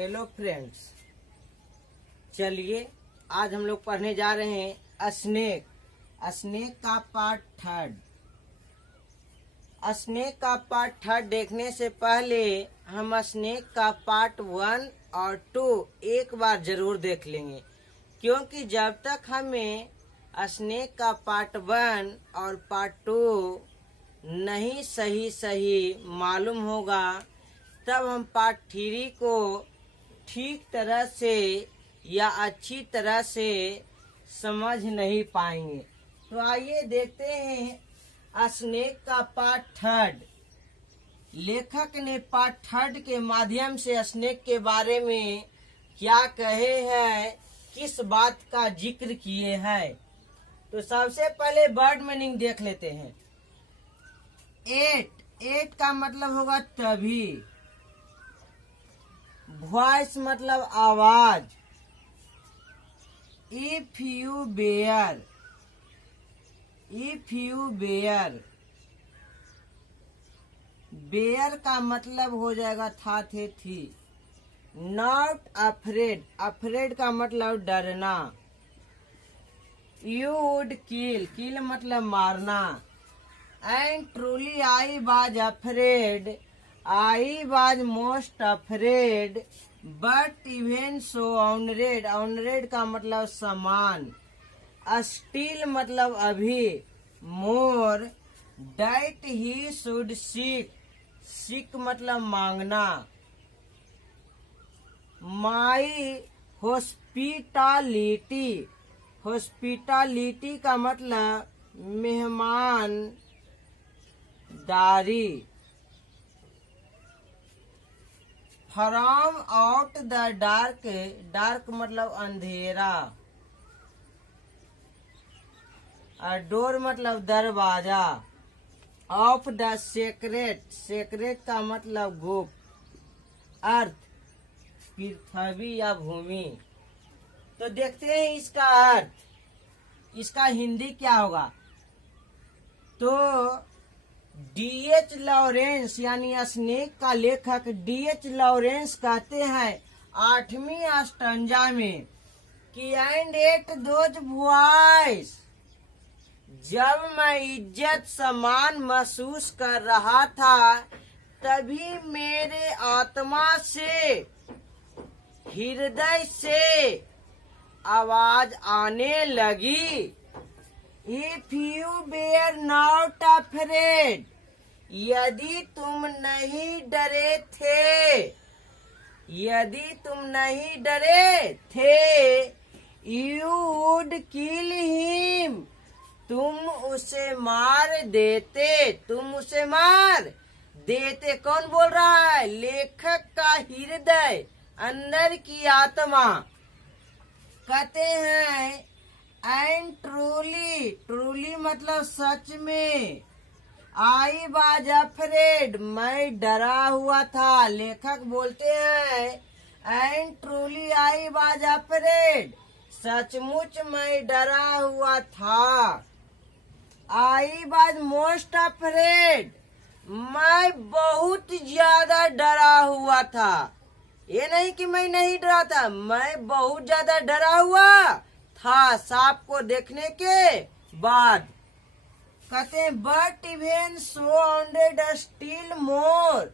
Hello friends, चलिए आज हम लोग पढ़ने जा रहे हैं स्नेक का पार्ट थर्ड। स्नेक का पार्ट थर्ड देखने से पहले हम स्नेक का पार्ट 1 और 2 एक बार जरूर देख लेंगे, क्योंकि जब तक हमें स्नेक का पार्ट 1 और पार्ट 2 नहीं सही मालूम होगा, तब हम पार्ट 3 को ठीक तरह से या अच्छी तरह से समझ नहीं पाएंगे। तो आइए देखते हैं स्नेक का पार्ट थर्ड। लेखक ने पार्ट थर्ड के माध्यम से स्नेक के बारे में क्या कहे हैं, किस बात का जिक्र किए हैं। तो सबसे पहले वर्ड मीनिंग देख लेते हैं। एट का मतलब होगा तभी। वॉइस मतलब आवाज। इफ यू बेयर बेयर का मतलब हो जाएगा था थे थी। नॉट अफ्रेड का मतलब डरना। यू वुड किल मतलब मारना। And truly I was most afraid but even so honoured का मतलब समान। स्टिल मतलब अभी। More that he should seek मतलब मांगना। माई हॉस्पिटलिटी का मतलब मेहमानदारी। फ्रॉम आउट द डार्क मतलब अंधेरा। डोर मतलब दरवाजा। ऑफ द सेक्रेट का मतलब गुप्त। अर्थ पृथ्वी या भूमि। तो देखते हैं इसका अर्थ, इसका हिंदी क्या होगा। तो D.H. लॉरेंस यानी स्नेक का लेखक D.H. लॉरेंस कहते हैं 8वीं स्टंजा में कि एंड एट दोज वॉइस, जब मैं इज्जत सम्मान महसूस कर रहा था तभी मेरे आत्मा से, हृदय से आवाज आने लगी। If you were not afraid, यदि तुम नहीं डरे थे, you would kill him, तुम उसे मार देते। कौन बोल रहा है? लेखक का हृदय, अंदर की आत्मा। कहते हैं एंड ट्रूली मतलब सच में। आई वाज अफ्रेड, मैं डरा हुआ था। लेखक बोलते हैं and truly I was afraid, सचमुच मैं डरा हुआ था। आई वाज मोस्ट अफ्रेड, मैं बहुत ज्यादा डरा हुआ था। ये नहीं कि मैं नहीं डरा था, मैं बहुत ज्यादा डरा हुआ था सांप को देखने के बाद। कहते हैं but even so honoured still more,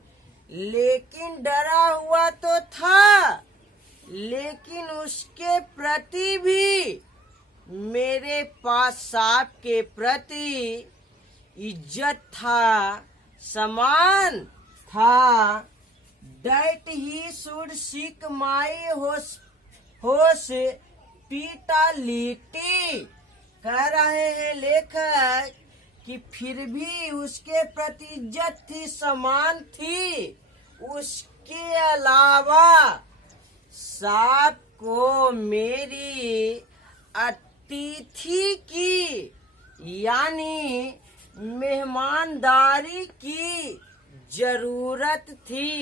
लेकिन डरा हुआ तो था, लेकिन उसके प्रति भी, मेरे पास सांप के प्रति इज्जत था, सम्मान था। That he should seek my hospitality, कह रहे हैं लेखक कि फिर भी उसके प्रति इज्जत थी, सम्मान थी। उसके अलावा सांप को मेरी अतिथि की यानी मेहमानदारी की जरूरत थी,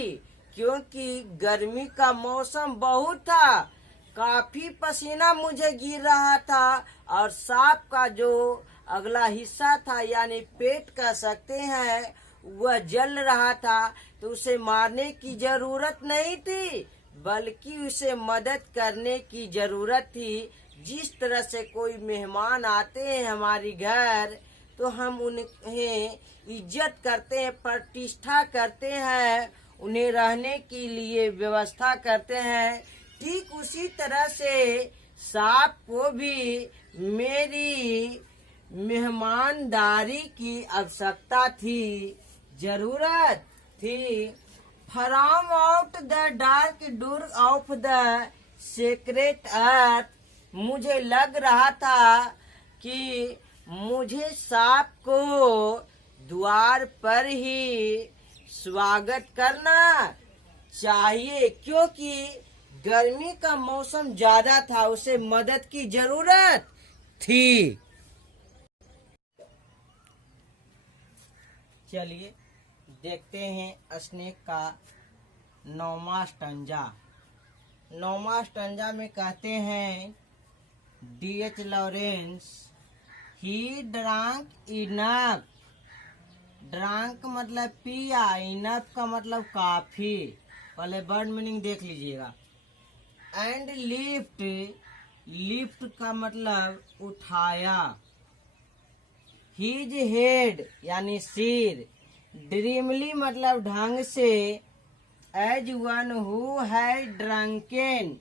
क्योंकि गर्मी का मौसम बहुत था, काफी पसीना मुझे गिर रहा था और सांप का जो अगला हिस्सा था यानी पेट कह सकते हैं, वह जल रहा था। तो उसे मारने की जरूरत नहीं थी, बल्कि उसे मदद करने की जरूरत थी। जिस तरह से कोई मेहमान आते हैं हमारी घर तो हम उन्हें इज्जत करते हैं, प्रतिष्ठा करते हैं, उन्हें रहने के लिए व्यवस्था करते हैं। ठीक उसी तरह से सांप को भी मेरी मेहमानदारी की आवश्यकता थी, जरूरत थी। From out the dark door of the secret earth, मुझे लग रहा था कि मुझे सांप को द्वार पर ही स्वागत करना चाहिए, क्योंकि गर्मी का मौसम ज्यादा था, उसे मदद की जरूरत थी। चलिए देखते हैं स्नेक का 9वां स्टंजा। 9वां स्टंजा में कहते हैं D.H. लॉरेंस, ही ड्रांक इनफ। ड्रांक मतलब पिया, इनफ का मतलब काफी। पहले वर्ड मीनिंग देख लीजिएगा। एंड लिफ्ट, लिफ्ट का मतलब उठाया। हिज हेड यानी सिर। ड्रीमली मतलब ढंग से। एज वन हु है ड्रंकेन,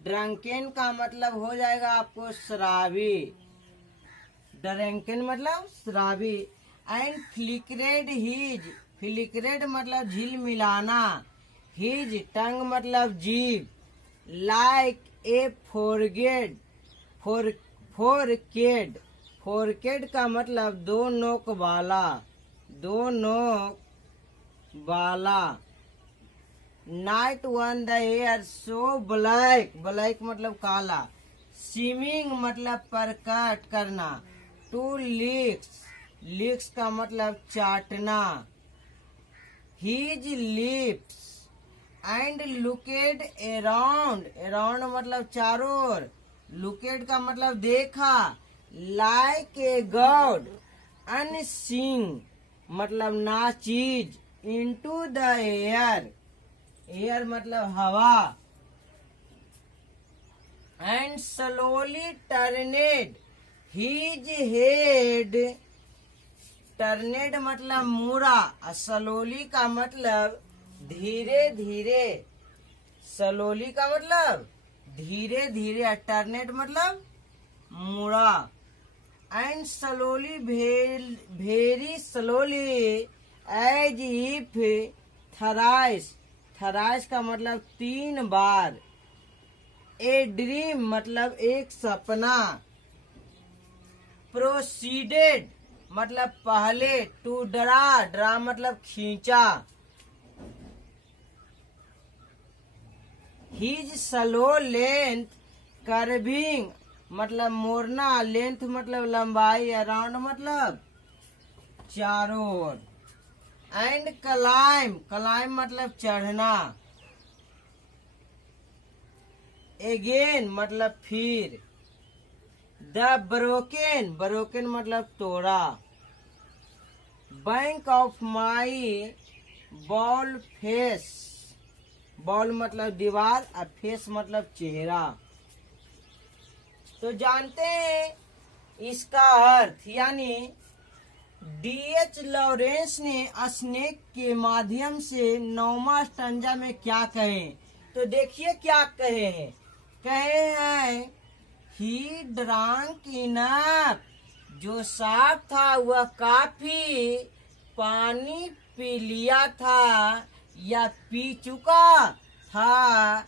ड्रंकेन का मतलब हो जाएगा आपको शराबी। ड्रंकेन मतलब शराबी। एंड फ्लिकरेड हिज, फ्लिकरेड मतलब झिल मिलाना। हिज टंग मतलब जीभ। लाइक ए फोरगेड, फोरकेड, फोरकेड का मतलब दो नोक वाला, दो नोक वाला। Night one the air so black, black मतलब काला। सीमिंग मतलब प्रकट करना। टू लिक्स, लिक्स का मतलब चाटना। His lips and looked around, around मतलब चारों ओर। लुकेड का मतलब देखा। लाइक ए गॉड अनसीइंग मतलब ना चीज। इनटू द एयर, एयर मतलब हवा। And slowly turned his head, turned मतलब मुड़ा। स्लोली का मतलब धीरे धीरे, स्लोली का मतलब धीरे धीरे। टर्नेड मतलब मुड़ा। And slowly, very slowly as if thrice, thrice का मतलब 3 बार। ए ड्रीम मतलब एक सपना। प्रोसीडेड मतलब पहले। टू ड्रा, ड्रा मतलब खींचा। हिज स्लो लेंथ कर्विंग मतलब मोड़ना। लेंथ मतलब लंबाई। अराउंड मतलब चारों ओर। एंड क्लाइम, क्लाइम मतलब चढ़ना। अगेन मतलब फिर। द ब्रोकन, ब्रोकन मतलब तोड़ा। Bank of my ball face, ball मतलब दीवार और फेस मतलब चेहरा। तो जानते हैं इसका अर्थ, यानी D.H. लॉरेंस ने स्नेक के माध्यम से 9वां स्टंजा में क्या कहे। तो देखिए क्या कहे हैं। कहे हैं ही ड्रांक इनफ, जो सांप था वह काफी पानी पी लिया था या पी चुका था।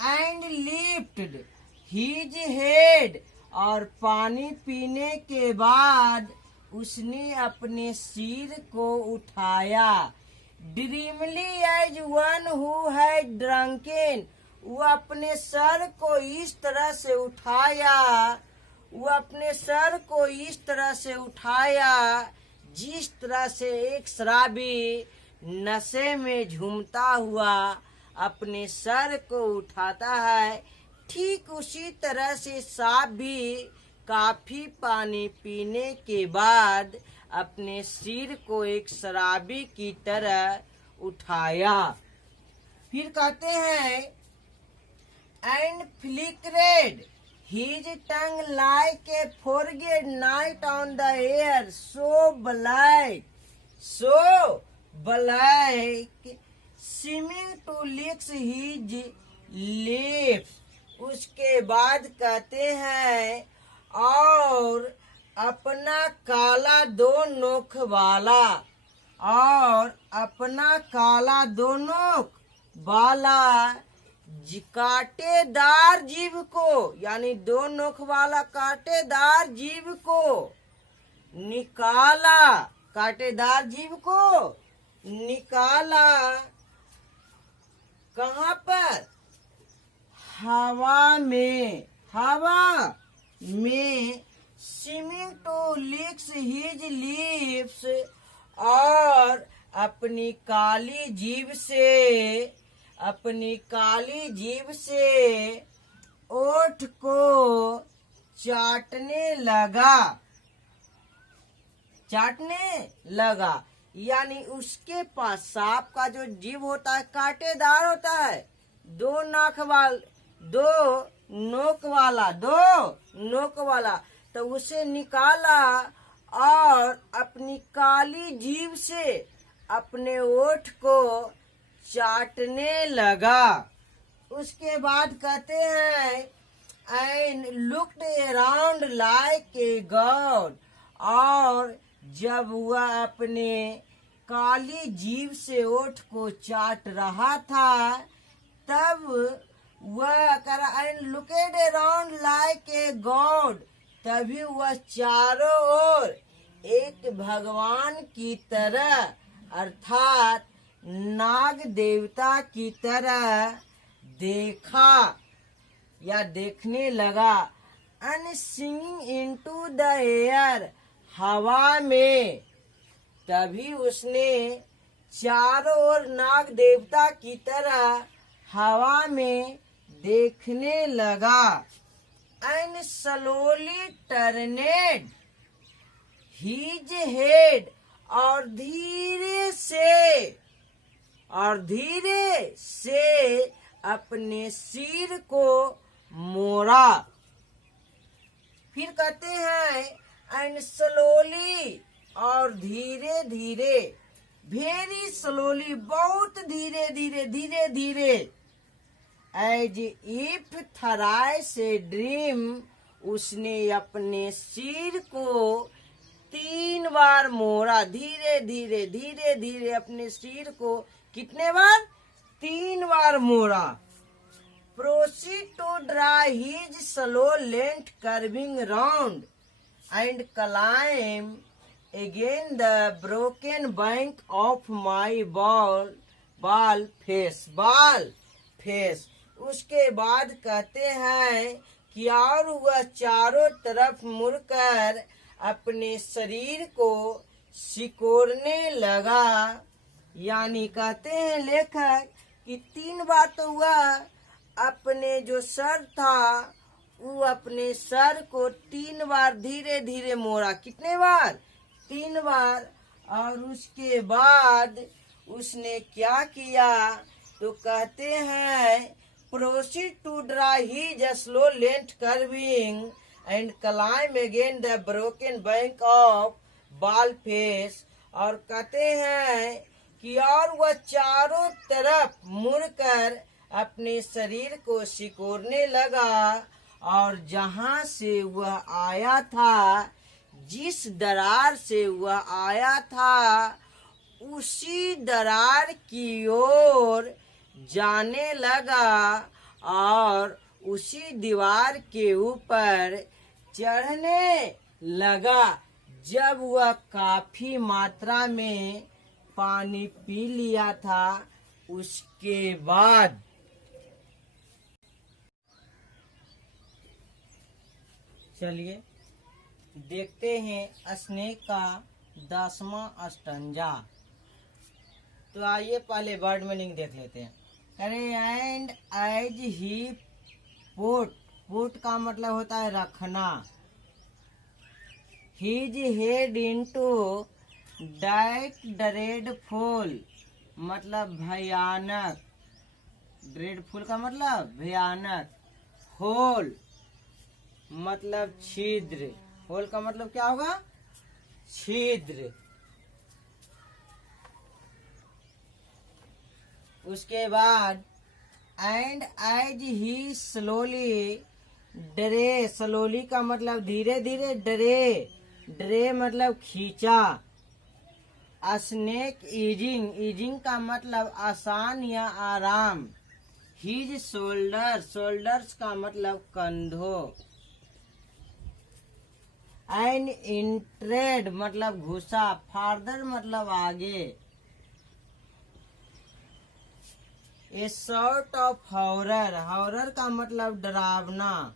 एंड लिफ्टेड हिज हेड, और पानी पीने के बाद उसने अपने सिर को उठाया। ड्रीमली एज वन हु है ड्रंकेन, वो अपने सर को इस तरह से उठाया, वो अपने सर को इस तरह से उठाया जिस तरह से एक शराबी नशे में झूमता हुआ अपने सर को उठाता है। ठीक उसी तरह से सांप भी काफी पानी पीने के बाद अपने सिर को एक शराबी की तरह उठाया। फिर कहते हैं and flickered his tongue like a forget night on the air, so black, seeming to lick his lips. उसके बाद कहते हैं और अपना काला दो नोक वाला, और अपना काला दो नोक वाला कांटेदार जीभ को, यानी दो नोक वाला कांटेदार जीभ को निकाला, कांटेदार जीभ को निकाला कहाँ पर? हवा में, हवा में, seeming to lick his lips, और अपनी काली जीभ से, अपनी काली जीभ से ओठ को चाटने लगा, चाटने लगा। यानी उसके पास सांप का जो जीभ होता है कांटेदार होता है, दो नोक वाला, तो उसे निकाला और अपनी काली जीभ से अपने ओठ को चाटने लगा। उसके बाद कहते हैं and looked around like a god, और जब वह अपने काली जीभ से ओठ को चाट रहा था तब वह and looked around like a god, तभी वह चारों ओर एक भगवान की तरह अर्थात नाग देवता की तरह देखा या देखने लगा। and singing into the air, हवा में, तभी उसने चारों ओर नाग देवता की तरह हवा में देखने लगा। and slowly turned his head, और धीरे से अपने सिर को मोड़ा। फिर कहते हैं and slowly, और धीरे धीरे, very slowly, बहुत धीरे धीरे, as if thrice a dream, उसने अपने सिर को 3 बार मोड़ा। धीरे धीरे अपने सिर को कितने बार? 3 बार मोड़ा। proceed to draw his slow length curving round and climb again the broken bank of my ball face। उसके बाद कहते हैं कि और वह चारों तरफ मुड़कर अपने शरीर को सिकोड़ने लगा। यानी कहते हैं लेखक कि 3 बार तो वह अपने जो सर था वो अपने सर को 3 बार धीरे धीरे मोड़ा। कितने बार? 3 बार। और उसके बाद उसने क्या किया तो कहते हैं proceed to draw his slow length curving and climb again the broken bank of ball face। और कहते हैं कि और वह चारों तरफ मुड़कर अपने शरीर को सिकोड़ने लगा और जहां से वह आया था, जिस दरार से वह आया था उसी दरार की ओर जाने लगा और उसी दीवार के ऊपर चढ़ने लगा। जब वह काफी मात्रा में पानी पी लिया था उसके बाद चलिए देखते हैं स्नेक का 10वां स्टंजा। तो आइए पहले वर्ड मीनिंग देख लेते हैं। अरे एंड एज ही पुट का मतलब होता है रखना। His head into that dreadful मतलब भयानक। ड्रेडफुल का मतलब भयानक, होल मतलब छिद्र, होल का मतलब क्या होगा, छिद्र। उसके बाद एंड एज ही स्लोली डरे, स्लोली का मतलब धीरे धीरे डरे, डरे मतलब खींचा। स्नेक ईजिंग, ईजिंग का मतलब आसान या आराम। हिज शोल्डर, शोल्डर्स का मतलब कंधों। एंड इंट्रेड मतलब घुसा, फार्दर मतलब आगे। A sort of horror, horror का मतलब डरावना।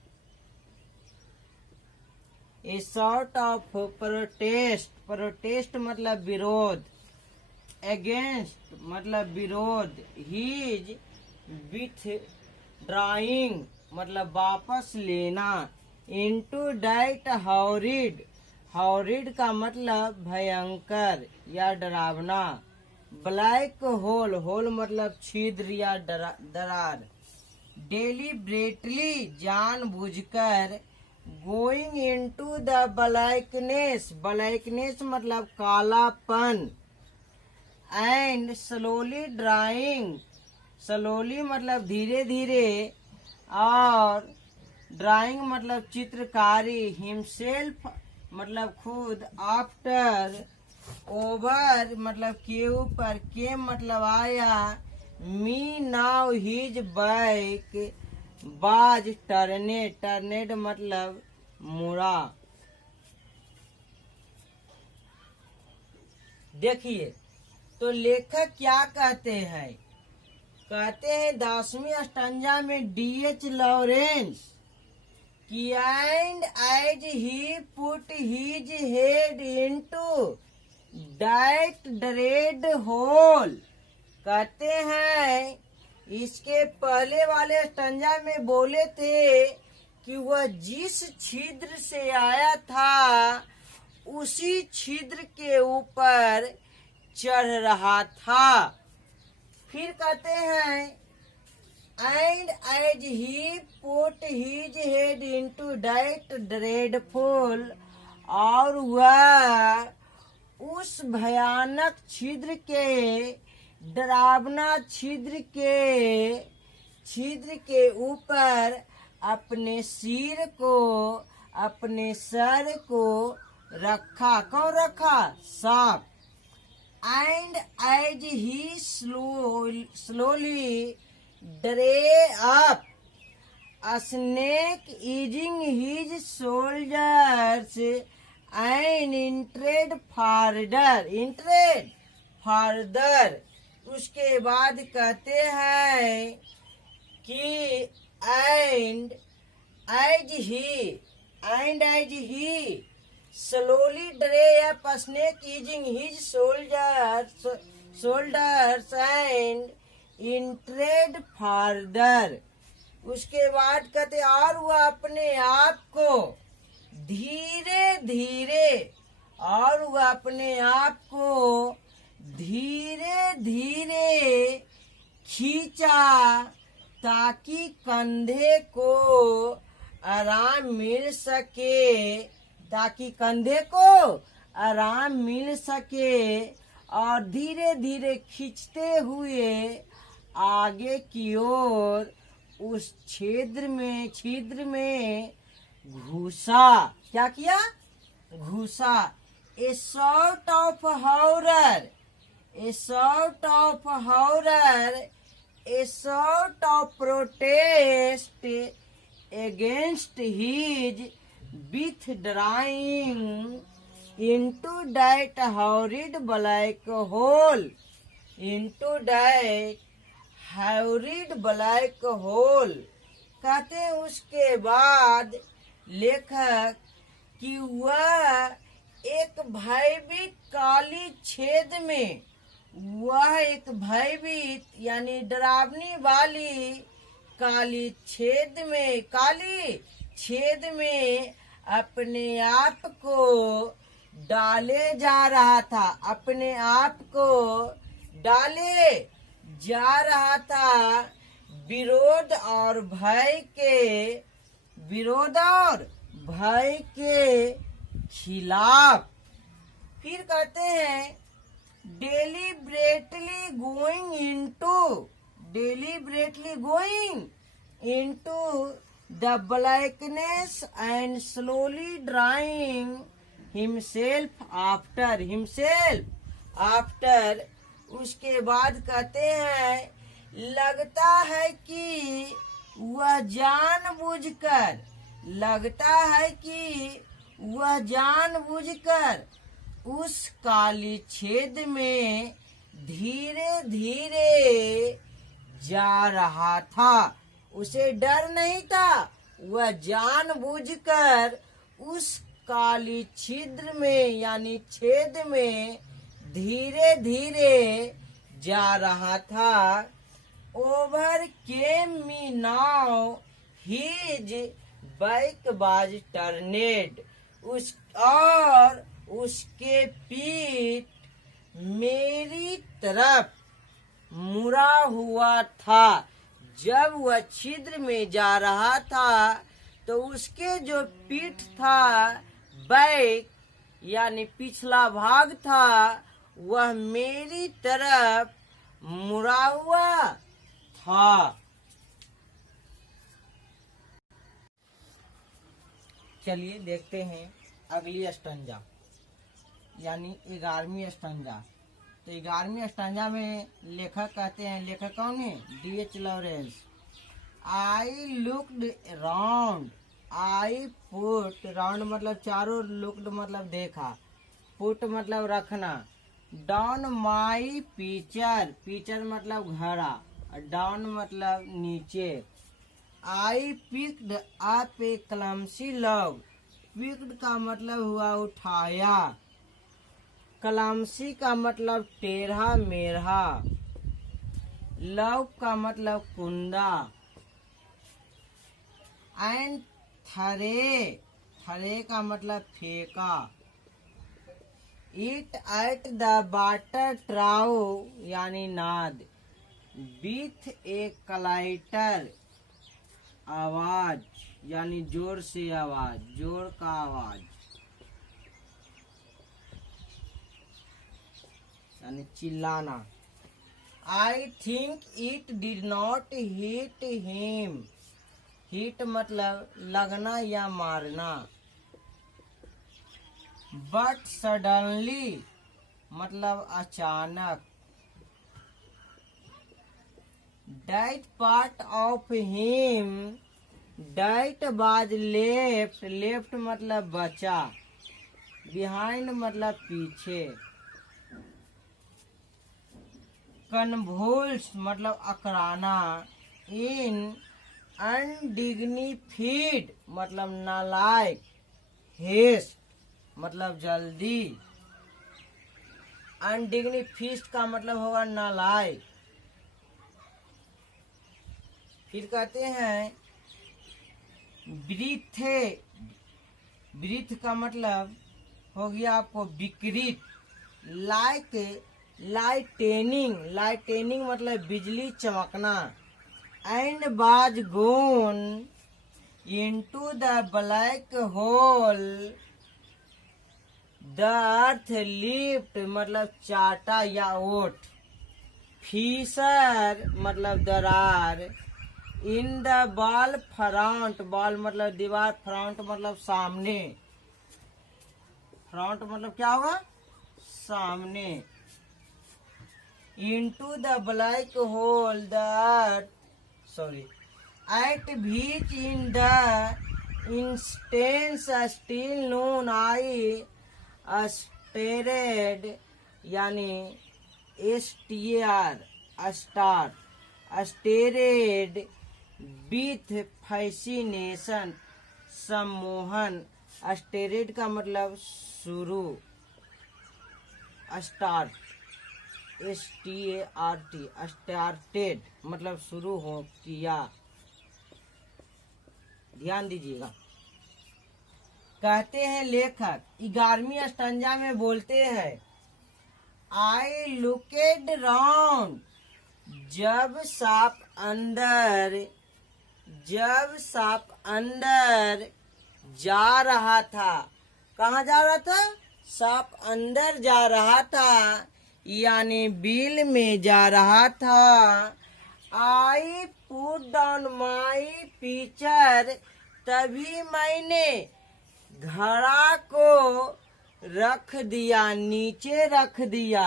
A sort of protest, protest मतलब विरोध। अगेंस्ट मतलब विरोध। हीज विथ ड्राइंग मतलब वापस लेना। इनटू डाइट हॉरिड, हॉरिड का मतलब भयंकर या डरावना। ब्लैक होल, होल मतलब छिद्र या दरार। डेलिब्रेटली जानबूझकर। Going into the blackness, blackness मतलब कालापन। एंड स्लोली ड्राइंग, स्लोली मतलब धीरे धीरे, और ड्राइंग मतलब चित्रकारी। हिमसेल्फ मतलब खुद। आफ्टर ओवर मतलब के ऊपर, के मतलब आया। मी नाउ हिज बैक, बाज टर्नेट, टर्नेट मतलब मुड़ा। देखिए तो लेखक क्या कहते हैं, कहते हैं 10वीं स्टंजा में D.H. लॉरेंस की and as he put his head into that dread hole, कहते हैं इसके पहले वाले स्टंजा में बोले थे कि वह जिस छिद्र से आया था उसी छिद्र के ऊपर चढ़ रहा था। फिर कहते हैं and as he put his head into that dreadful, और वह उस भयानक छिद्र के, डरावना छिद्र के ऊपर अपने सिर को, अपने सर को रखा। कौन रखा, सांप। And as he slowly drew up, snake easing his shoulders and entered farther, entered farther. उसके बाद कहते हैं कि and as he slowly drew up, snake easing his shoulders and entered farther. उसके बाद कहते और वह अपने आप को धीरे धीरे, और वह अपने आप को धीरे धीरे खींचा ताकि कंधे को आराम मिल सके, ताकि कंधे को आराम मिल सके। और धीरे धीरे खींचते हुए आगे की ओर उस छिद्र में घुसा। क्या किया, घुसा। A sort of horror, a sort of horror, a sort of protest against his withdrawing into that horrid black hole, into that horrid black hole। कहते हैं उसके बाद लेखक कि वह एक भयभीत काली छेद में, वह एक भयभीत यानी डरावनी वाली काली छेद में अपने आप को डाले जा रहा था, अपने आप को डाले जा रहा था विरोध और भय के खिलाफ। फिर कहते हैं deliberately going into the blackness and slowly drawing himself after। उसके बाद कहते हैं लगता है कि वह जानबूझकर उस काली छेद में धीरे धीरे जा रहा था। उसे डर नहीं था, वह जानबूझकर उस काली छिद्र में यानी छेद में धीरे धीरे जा रहा था। Overcame me now his back was turned। और उसके पीठ मेरी तरफ मुड़ा हुआ था। जब वह छिद्र में जा रहा था तो उसके जो पीठ था, बैक यानी पिछला भाग था, वह मेरी तरफ मुड़ा हुआ था। चलिए देखते हैं अगली स्टंजा यानी 11वीं स्टंजा। तो 11वीं स्टंजा में लेखक कहते हैं, लेखक कौन है? D.H. Lawrence. I looked round, I put, round मतलब चारों, लुक्ड मतलब देखा, पुट मतलब रखना, डाउन माई पिक्चर मतलब घड़ा, डाउन मतलब नीचे। आई पिक्ड अप ए क्लमसी लॉग, पिक्ड का मतलब हुआ उठाया, क्लमसी का मतलब टेढ़ा मेढ़ा, लॉग का मतलब कुंदा, एंड थरे का मतलब फेंका। इट एट द वाटर ट्राउ यानी नाद, विथ ए क्लाइटर आवाज यानी जोर से आवाज, जोर का आवाज यानी चिल्लाना। I think it did not hit him, hit मतलब लगना या मारना, बट सडनली मतलब अचानक। Diet part of him, diet बाज लेफ्ट, लेफ्ट मतलब बचा, बिहाइंड मतलब पीछे। कन्वुल्स मतलब अकराना, इन अनडिग्निफाइड मतलब नालायक, हेस्ट मतलब जल्दी, अनडिग्निफाइड का मतलब होगा नालायक। फिर कहते हैं ब्रीथ का मतलब हो गया आपको विकृत, लाइटेनिंग मतलब बिजली चमकना, and was gone into the black hole, the earth lipped मतलब चाटा या ओट, फीसर मतलब दरार, in the wall front, wall मतलब दीवार, फ्रंट मतलब सामने, फ्रंट मतलब क्या होगा? सामने। Into the black hole the earth, sorry, at which in the intense still noon I stared यानी STAR star, stared with fascination सम्मोहन, स्टेरेड का मतलब शुरू, स्टार्ट, START स्टार्टेड मतलब शुरू हो किया। ध्यान दीजिएगा। कहते हैं लेखक 11वीं स्टंजा में बोलते हैं, आई लुकेड राउंड, जब सांप अंदर जा रहा था, कहाँ जा रहा था? सांप अंदर जा रहा था, यानी बिल में जा रहा था। I put down my pitcher, तभी मैंने घड़ा को रख दिया, नीचे रख दिया।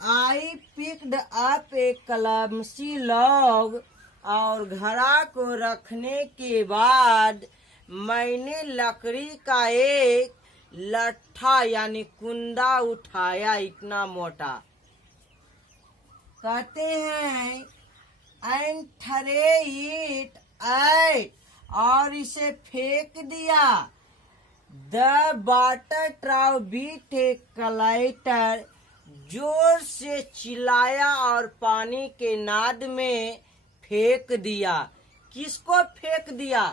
I picked up a clumsy log, और घड़ा को रखने के बाद मैंने लकड़ी का एक लट्ठा यानी कुंदा उठाया, इतना मोटा। कहते हैं एंड थ्रे इट एट, और इसे फेंक दिया। द वाटर ट्राउ बीट ए कलाइटर, जोर से चिल्लाया और पानी के नाद में फेंक दिया। किसको फेंक दिया?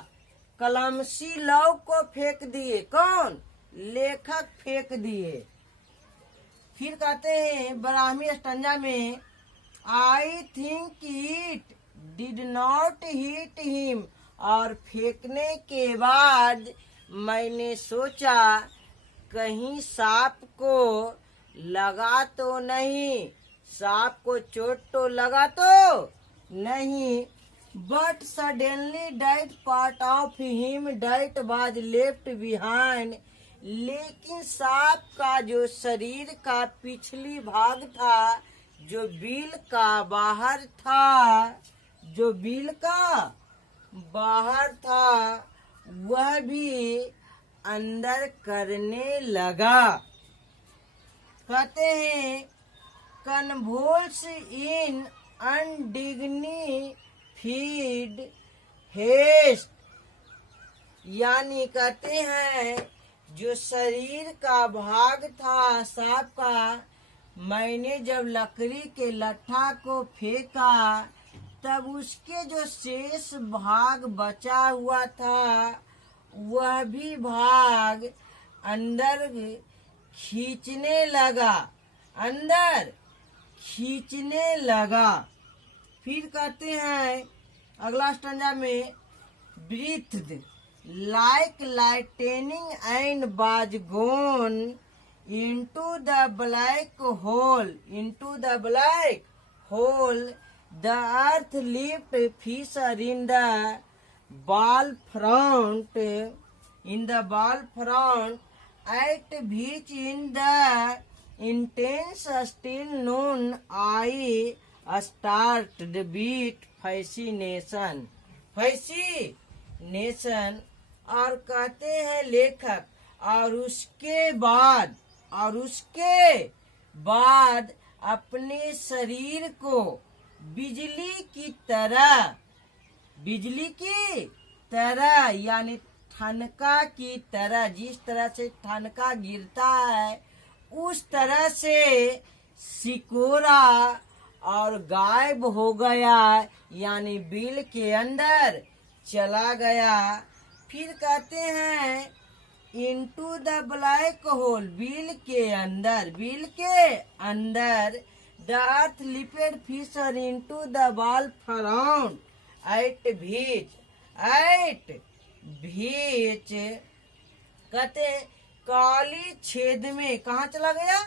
कलमसी लौक को फेंक दिए। कौन? लेखक फेंक दिए। फिर कहते हैं ब्राह्मी स्टंजा में I think it did not hit him, और फेंकने के बाद मैंने सोचा कहीं सांप को लगा तो नहीं, सांप को चोट तो लगा तो नहीं। But suddenly that part of him that was left behind, लेकिन सांप का जो शरीर का पिछली भाग था, जो बिल का बाहर था, जो बिल का बाहर था, वह भी अंदर करने लगा। कहते हैं कन्वोल्स इन अनडिग्निफाइड हेस्ट, यानी कहते हैं जो शरीर का भाग था सांप का, मैंने जब लकड़ी के लट्ठा को फेंका तब उसके जो शेष भाग बचा हुआ था, वह भी भाग अंदर खींचने लगा, अंदर खींचने लगा। फिर कहते हैं अगला स्टंजा में breathed like lightning and was gone into the black hole, the earth lipped fissure in the ball front at which in the intense still noon I started beat fascination, और कहते हैं लेखक और उसके बाद अपने शरीर को बिजली की तरह यानी ठनका की तरह, जिस तरह से ठनका गिरता है उस तरह से सिकोरा और गायब हो गया, यानी बिल के अंदर चला गया। फिर कहते हैं इनटू द ब्लैक होल, बिल के अंदर the earth lipped fissure into the wall front at which, कहते काली छेद में, कहाँ चला गया?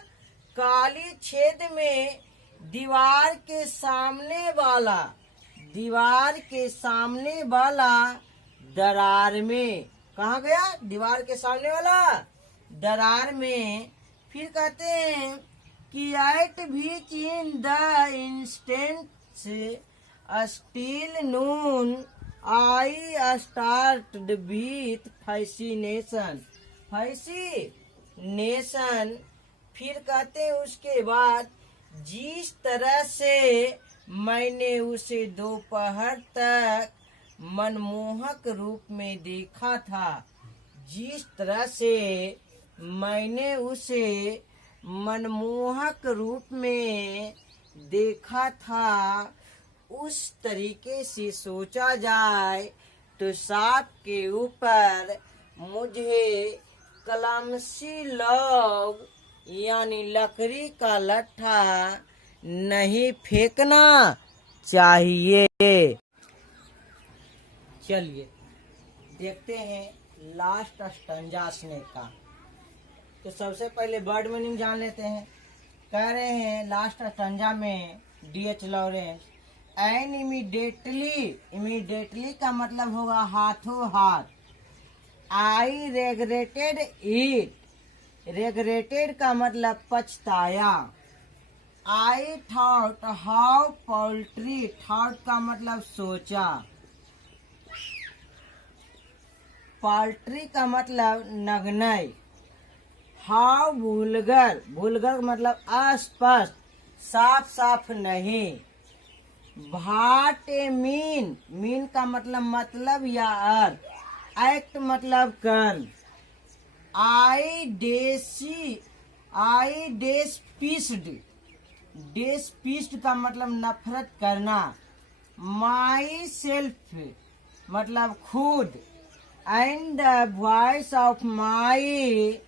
काली छेद में दीवार के सामने वाला दरार में, कहाँ गया? दीवार के सामने वाला दरार में। फिर कहते हैं कि at which in the instant still noon I started with fascination. फिर कहते हैं उसके बाद जिस तरह से मैंने उसे दोपहर तक मनमोहक रूप में देखा था, जिस तरह से मैंने उसे मनमोहक रूप में देखा था, उस तरीके से सोचा जाए तो सांप के ऊपर मुझे कलमसी लॉग यानी लकड़ी का लट्ठा नहीं फेंकना चाहिए। चलिए देखते हैं लास्ट स्टंजा स्नेक का। तो सबसे पहले वर्ड मीनिंग जान लेते हैं। कह रहे हैं लास्ट स्टंजा में D.H. लॉरेंस, एंड इमीडिएटली का मतलब होगा हाथों हाथ। आई रेगरेटेड इट, रेगरेटेड का मतलब पछताया। I thought how paltry, thought का मतलब सोचा। पोल्ट्री का मतलब नग्नय। हाउ वुल्गर, वुल्गर मतलब अस्पष्ट, साफ साफ नहीं। भाटे मीन का मतलब या अर्थ। एक्ट मतलब कर्म। आई डेस्पिस्ड का मतलब नफरत करना। माई सेल्फ मतलब खुद। And the voice of my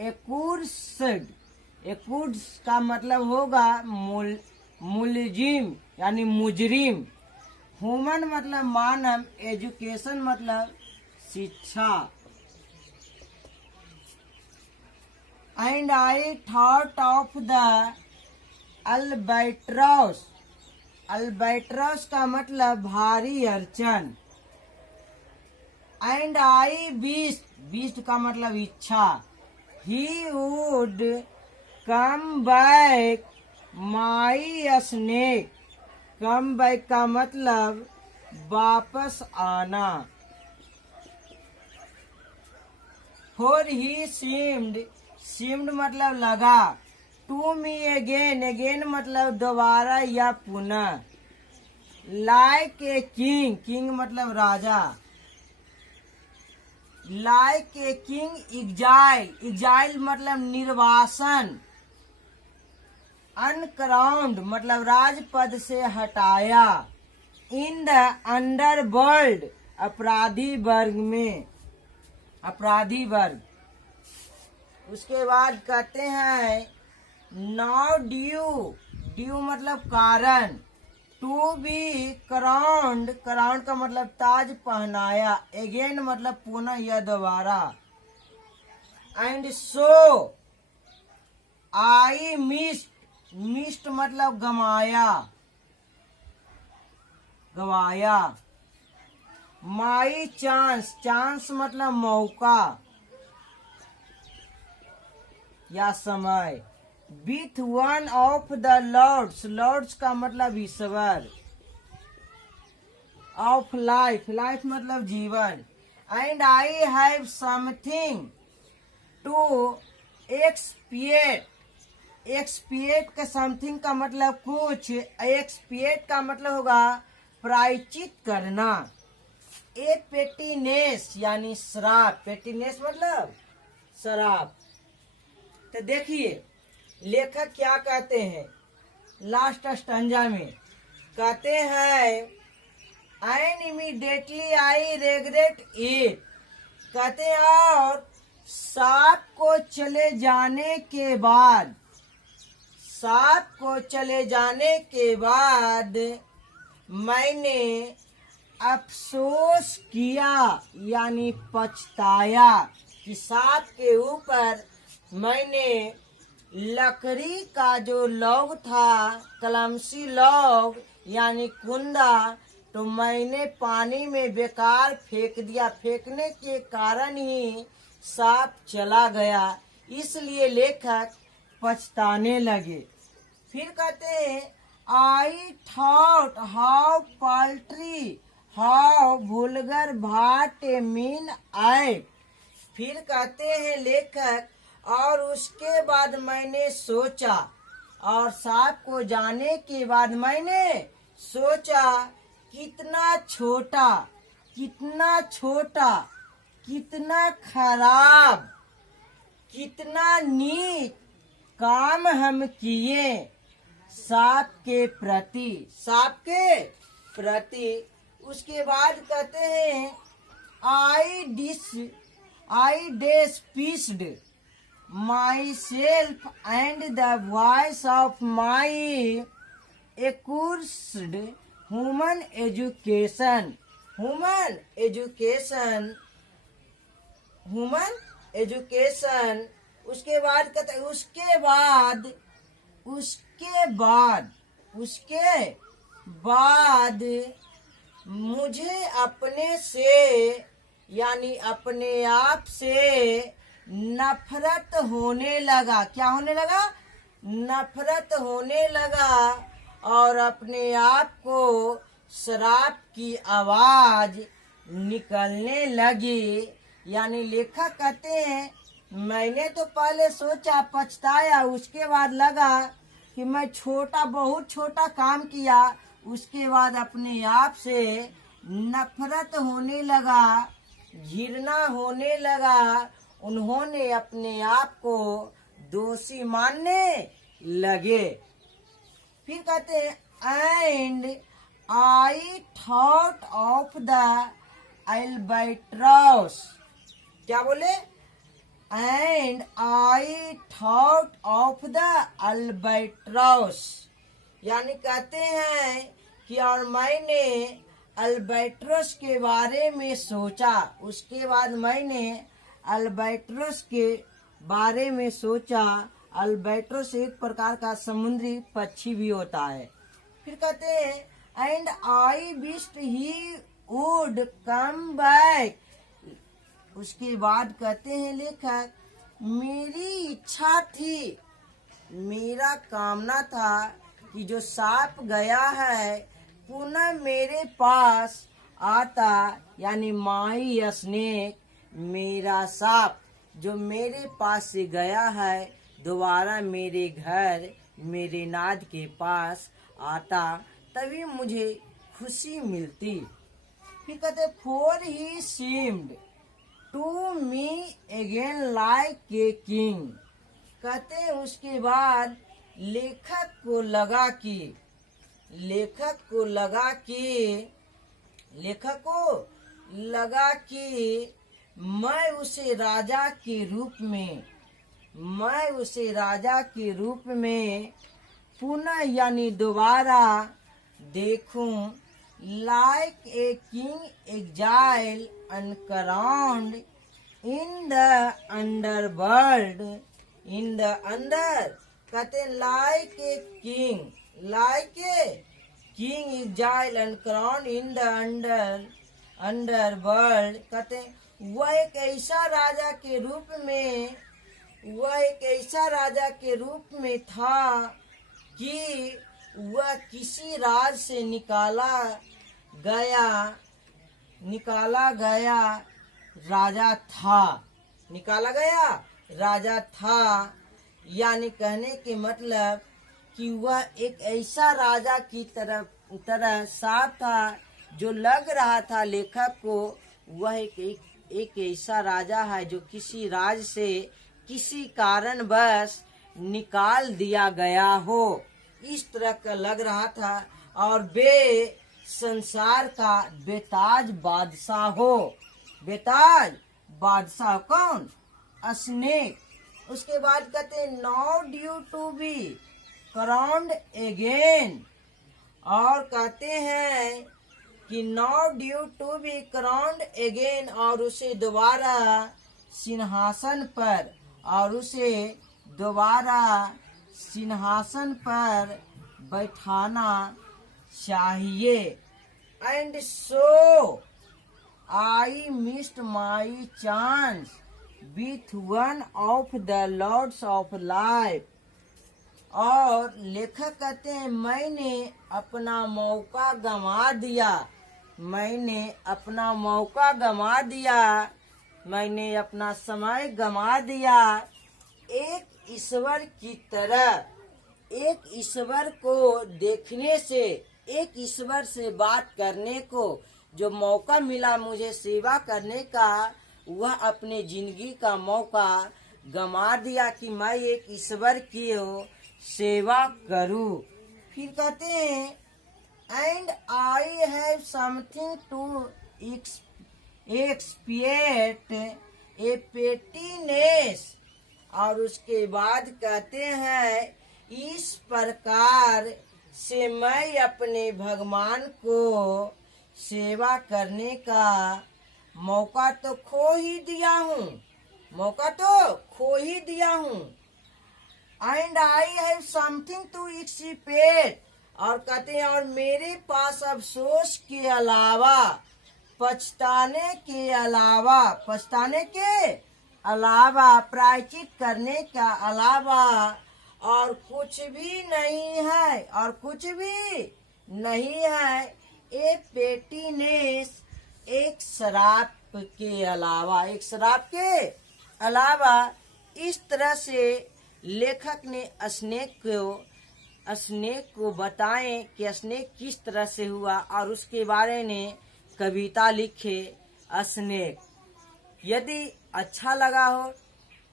accused, accused का मतलब होगा मुलजिम यानी मुजरिम। ह्यूमन मतलब मानव। एजुकेशन मतलब शिक्षा। And I thought of the albatross, albatross का मतलब भारी अड़चन। एंड आई बीस्ट का मतलब इच्छा। He would come back my snake, come back का मतलब वापस आना। फॉर ही सीम्ड मतलब लगा। टू मी अगेन मतलब दोबारा या पुनः। लाइक ए किंग मतलब राजा। लाइक ए किंग एग्जाइल मतलब निर्वासन। अनक्राउंड मतलब राजपद से हटाया। इन द अंडरवर्ल्ड अपराधी वर्ग में, अपराधी वर्ग। उसके बाद कहते हैं नाउ ड्यू मतलब कारण। टू बी क्राउंड का मतलब ताज पहनाया। अगेन मतलब पुनः या दोबारा। एंड सो आई मिस्ड मतलब गवाया। माई चांस मतलब मौका या समय। With one of the lords का मतलब ईश्वर। ऑफ लाइफ मतलब जीवन। And I have something to expiate का समथिंग का मतलब कुछ। एक्सपिएट का मतलब होगा प्रायश्चित करना। ए पेटीनेस यानी शराब, पेटीनेस मतलब शराब। तो देखिए लेखक क्या कहते हैं लास्ट स्टंजा में। कहते हैं and immediately I regret it. कहते हैं और सांप को चले जाने के बाद मैंने अफसोस किया यानी पछताया कि सांप के ऊपर मैंने लकड़ी का जो लौग था, कलमसी लौग यानी कुंदा, तो मैंने पानी में बेकार फेंक दिया। फेंकने के कारण ही सांप चला गया, इसलिए लेखक पछताने लगे। फिर कहते हैं I thought how paltry how vulgar what mean act. फिर कहते हैं लेखक और उसके बाद मैंने सोचा, और सांप को जाने के बाद मैंने सोचा कितना छोटा, कितना खराब, कितना नीच काम हम किए सांप के प्रति। उसके बाद कहते हैं I despised myself and the voice of my accursed human education. Human education, human education. उसके बाद कहते, उसके बाद मुझे अपने से यानी अपने आप से नफरत होने लगा। क्या होने लगा? नफरत होने लगा और अपने आप को श्राप की आवाज निकलने लगी। यानी लेखक कहते हैं, मैंने तो पहले सोचा, पछताया, उसके बाद लगा कि मैं बहुत छोटा काम किया। उसके बाद अपने आप से नफरत होने लगा, घृणा होने लगा। उन्होंने अपने आप को दोषी मानने लगे। फिर कहते हैं, and I thought of the albatross. क्या बोले? And I thought of the albatross. यानी कहते हैं कि और मैंने अल्बाट्रॉस के बारे में सोचा। उसके बाद मैंने अल्बाट्रॉस के बारे में सोचा। अल्बाट्रॉस एक प्रकार का समुद्री पक्षी भी होता है। फिर कहते हैं, and I wished he would come back. उसके बाद कहते हैं लेखक, मेरी इच्छा थी, मेरा कामना था कि जो सांप गया है पुनः मेरे पास आता। यानी माई स्नेक, मेरा सांप जो मेरे पास से गया है दोबारा मेरे घर, मेरे नाद के पास आता, तभी मुझे खुशी मिलती। फिर कहते, for he seemed to me again like a king. कहते उसके बाद लेखक को लगा कि मैं उसे राजा के रूप में पुनः यानी दोबारा देखूं। Like a king exile uncrowned in the underworld, in the under. कहते like a king exile uncrowned in the underworld. कहते वह एक ऐसा राजा के रूप में था कि वह किसी राज से निकाला गया राजा था। यानी कहने के मतलब कि वह एक ऐसा राजा की तरह साफ था जो लग रहा था लेखक को वह एक ऐसा राजा है जो किसी राज से किसी कारणवश निकाल दिया गया हो, इस तरह का लग रहा था। और बे संसार का बेताज बादशाह हो। बेताज बादशाह कौन? स्नेक। उसके बाद कहते हैं, now due to be crowned again. और कहते हैं कि now due to be crowned again, और उसे दोबारा सिंहासन पर बैठाना चाहिए। And so I missed my chance with one of the lords of life. और लेखक कहते हैं, मैंने अपना मौका गंवा दिया, मैंने अपना समय गंवा दिया। एक ईश्वर को देखने से, एक ईश्वर से बात करने को जो मौका मिला मुझे सेवा करने का, वह अपने जिंदगी का मौका गंवा दिया कि मैं एक ईश्वर की सेवा करूं। फिर कहते हैं, and I have something to expiate a pettiness और उसके बाद कहते हैं इस प्रकार से मैं अपने भगवान को सेवा करने का मौका तो खो ही दिया हूँ, and I have something to expect. और कहते हैं और मेरे पास अफसोस के अलावा, पछताने के अलावा प्रायश्चित करने का अलावा और कुछ भी नहीं है, ए पेटीनेस, एक शराब के अलावा। इस तरह से लेखक ने स्नेक को बताएं कि स्नेक किस तरह से हुआ और उसके बारे में कविता लिखे स्नेक। यदि अच्छा लगा हो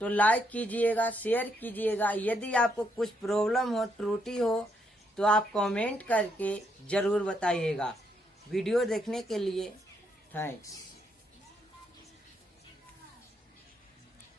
तो लाइक कीजिएगा, शेयर कीजिएगा। यदि आपको कुछ प्रॉब्लम हो, त्रुटि हो तो आप कमेंट करके जरूर बताइएगा। वीडियो देखने के लिए थैंक्स।